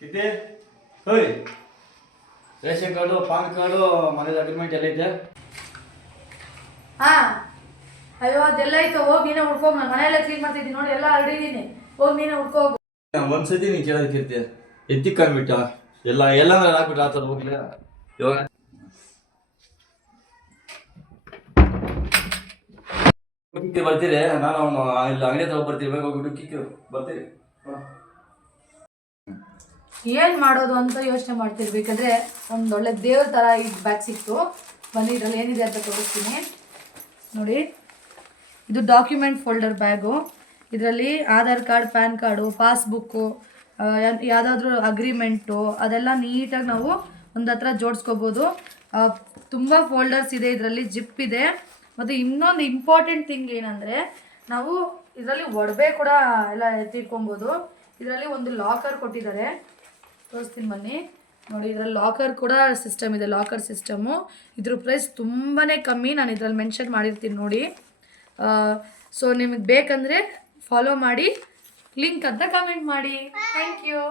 ಕಿತ್ತೆ ಹೋಯ್ ration card PAN card ಮನೇಲಿ agreement ಎಲ್ಲ ಐತೆ. ಹಾ ಅಯ್ಯೋ ಅದೆಲ್ಲ ಐತೆ, ಹೋಗಿ ನೀನೇ ಹುಡ್ಕೋಗಿ. ನಾನು ಮನೆಯೆಲ್ಲ ಕ್ಲೀನ್ ಮಾಡ್ತಿದ್ದೀನಿ ನೋಡಿ, ಎಲ್ಲ ಹರಡಿದ್ದೀನಿ. ಹೋಗಿ ನೀನೇ ಹುಡ್ಕೋಗು. ಒಂದ್ಸತಿ ನೀನು ಕೇಳೋದಕ್ಕಿರ್ತೀಯ ಎತ್ತಿ ಕಂಡ್ಬಿಟ್ಟ ಎಲ್ಲ ಹಾಕ್ಬಿಟ್ಟು ಆ ಥರ ಹೋಗ್ಲಿ ಇವಾಗ ಬರ್ತೀರಿ. ನಾನು ಅವನು ಇಲ್ಲಿ ಅಂಗಡಿ ಹತ್ರ ಬರ್ತೀವಿ, ಇವಾಗ ಹೋಗ್ಬಿಟ್ಟು ಕಿಕ್ಕಿ ಬರ್ತೀರಿ. ಏನು ಮಾಡೋದು ಅಂತ ಯೋಚನೆ ಮಾಡ್ತಿರ್ಬೇಕಾದ್ರೆ ಒಂದೊಳ್ಳೆ ದೇವ್ರ ಥರ ಈ ಬ್ಯಾಗ್ ಸಿಕ್ತು. ಬನ್ನಿ ಇದರಲ್ಲಿ ಏನಿದೆ ಅಂತ ತೋರಿಸ್ತೀನಿ ನೋಡಿ. ಇದು ಡಾಕ್ಯುಮೆಂಟ್ ಫೋಲ್ಡರ್ ಬ್ಯಾಗು. ಇದರಲ್ಲಿ Aadhaar card, PAN card, passbook, ಯಾವುದಾದ್ರೂ ಅಗ್ರಿಮೆಂಟು ಅದೆಲ್ಲ ನೀಟಾಗಿ ನಾವು ಒಂದು ಹತ್ರ ಜೋಡಿಸ್ಕೋಬೋದು. ತುಂಬ ಫೋಲ್ಡರ್ಸ್ ಇದೆ ಇದರಲ್ಲಿ, ಜಿಪ್ ಇದೆ. ಮತ್ತು ಇನ್ನೊಂದು ಇಂಪಾರ್ಟೆಂಟ್ ಥಿಂಗ್ ಏನಂದರೆ ನಾವು ಇದರಲ್ಲಿ ಒಡವೆ ಕೂಡ ಎಲ್ಲ ಎತ್ತಿಟ್ಕೊಬೋದು. ಇದರಲ್ಲಿ ಒಂದು ಲಾಕರ್ ಕೊಟ್ಟಿದ್ದಾರೆ, ತೋರಿಸ್ತೀನಿ ಬನ್ನಿ ನೋಡಿ. ಇದರಲ್ಲಿ ಲಾಕರ್ ಕೂಡ ಸಿಸ್ಟಮ್ ಇದೆ, ಲಾಕರ್ ಸಿಸ್ಟಮು. ಇದ್ರ ಪ್ರೈಸ್ ತುಂಬಾ ಕಮ್ಮಿ, ನಾನು ಇದರಲ್ಲಿ ಮೆನ್ಷನ್ ಮಾಡಿರ್ತೀನಿ ನೋಡಿ. ಸೊ ನಿಮಗೆ ಬೇಕಂದರೆ ಫಾಲೋ ಮಾಡಿ, ಲಿಂಕ್ ಅಂತ ಕಮೆಂಟ್ ಮಾಡಿ. Thank you.